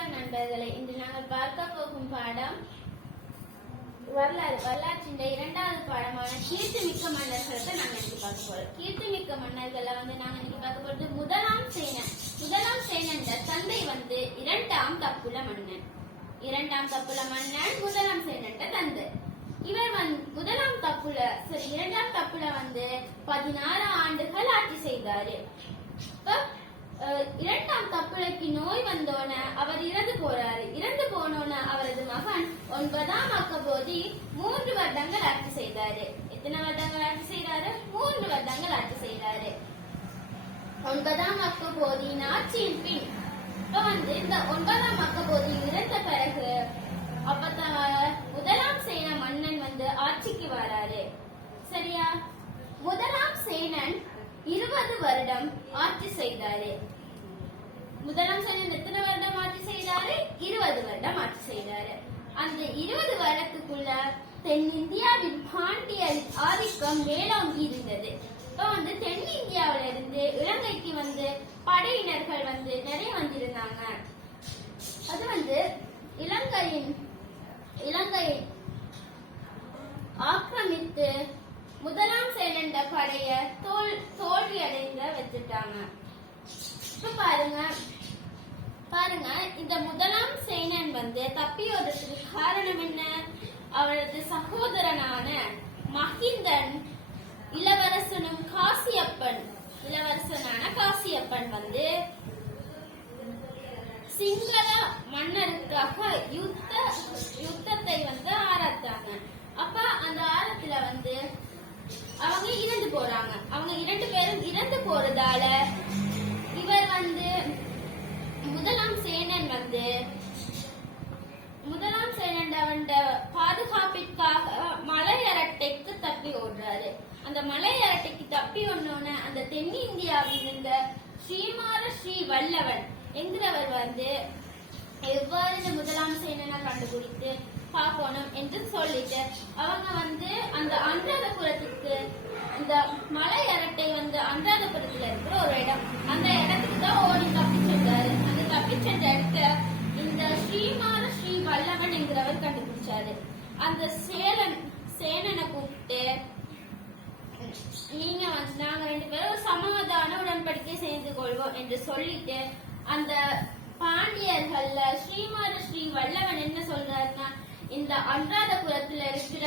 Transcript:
வணக்கம் நண்பர்களே இன்று நாங்கள் பார்க்க போகும் பாடம் வரலாறு வரலாற்றின் இரண்டாவது பாடமான கீர்த்தி மிக்க மன்னர்களை நாங்கள் இன்னைக்கு பார்க்க போறோம். கீர்த்தி மிக்க மன்னர்களை வந்து நாங்கள் இன்னைக்கு பார்க்க போறது முதலாம் சேனன் முதலாம் சேனன் தந்தை வந்து இரண்டாம் தப்புல மன்னன். இரண்டாம் தப்புல மன்னன் முதலாம் சேனன் தந்தை. இவர் வந்து முதலாம் தப்புல சரி இரண்டாம் தப்புல வந்து பதினாறு ஆண்டுகள் ஆட்சி செய்தாரு. இரண்டாம் தப்புலைக்கு நோய் வந்தோன அவர் இறந்து போறாரு இறந்து போனோன அவரது ஒன்பதாம் ஆக்க போதி மூன்று வருடங்கள் ஆட்சி செய்தாரு. எத்தனை வருடங்கள் ஆட்சி செய்தாரு? மூன்று வருடங்கள் ஆட்சி செய்தாரு. ஒன்பதாம் அக்கபோதியின் ஆட்சியின் பின் இப்ப வந்து இந்த ஒன்பதாம் அக்கபோதி இறந்த பிறகு அப்பதான் முதலாம் சேன மன்னன் வந்து ஆட்சிக்கு வராரு. சரியா? முதலாம் சேனன் இருபது வருடம் ஆட்சி செய்தாரு. முதலாம் சேனன் எத்தனை வருடம் ஆட்சி செய்தாரு? இருபது வருடம் ஆட்சி செய்தாரு. அந்த இருபது வருடத்துக்குள்ள தென்னிந்தியாவின் பாண்டிய ஆதிக்கம் மேலோங்கி இருந்தது. இப்போ வந்து தென்னிந்தியாவில இருந்து இலங்கைக்கு வந்து படையினர்கள் வந்து நிறைய வந்திருந்தாங்க. அது வந்து இலங்கையின் இலங்கை ஆக்கிரமித்து முதலாம் சேனண்ட படைய தோல் தோல்வி அடைந்த வச்சுட்டாங்க. இப்ப பாருங்க பாருங்க இந்த முதலாம் இருந்து வந்து தப்பியோதற்கு காரணம் என்ன? அவரது சகோதரனான மகிந்தன் இளவரசனும் காசியப்பன் இளவரசனான காசியப்பன் வந்து சிங்கள மன்னருக்காக யுத்த யுத்தத்தை வந்து ஆரத்தாங்க அப்ப அந்த ஆரத்துல வந்து அவங்க இறந்து போறாங்க. அவங்க இரண்டு பேரும் இறந்து போறதால இவர் வந்து முதலாம் சேனன் வந்து முதலாம் சேனன் அவன்ட பாதுகாப்பிற்காக மலை அரட்டைக்கு தப்பி ஓடுறாரு அந்த மலை அரட்டைக்கு தப்பி ஒன்னோன அந்த தென்னிந்தியாவில் இருந்த ஸ்ரீமார ஸ்ரீ வல்லவன் என்கிறவர் வந்து எவ்வாறு இந்த முதலாம் சேனனை கண்டுபிடித்து பார்க்கணும் என்று சொல்லிட்டு அவங்க வந்து அந்த அன்றாதபுரத்துக்கு இந்த மலை அரட்டை வந்து அன்றாதபுரத்துல இருக்கிற ஒரு இடம். அந்த இடத்துக்கு தான் ஓடி தப்பி சென்றாரு. அந்த தப்பி சென்ற இடத்த இந்த ஸ்ரீமார ஸ்ரீ வல்லவன் என்கிறவர் கண்டுபிடிச்சாரு. அந்த சேலன் சேனனை கூப்பிட்டு நீங்க நாங்க ரெண்டு பேரும் ஒரு சமாதான உடன்படிக்கை செய்து கொள்வோம் என்று சொல்லிட்டு அந்த பாண்டியர்கள்ல ஸ்ரீமார ஸ்ரீ வல்லவன் என்ன சொல்றாருன்னா இந்த அன்றாதபுரத்துல இருக்கிற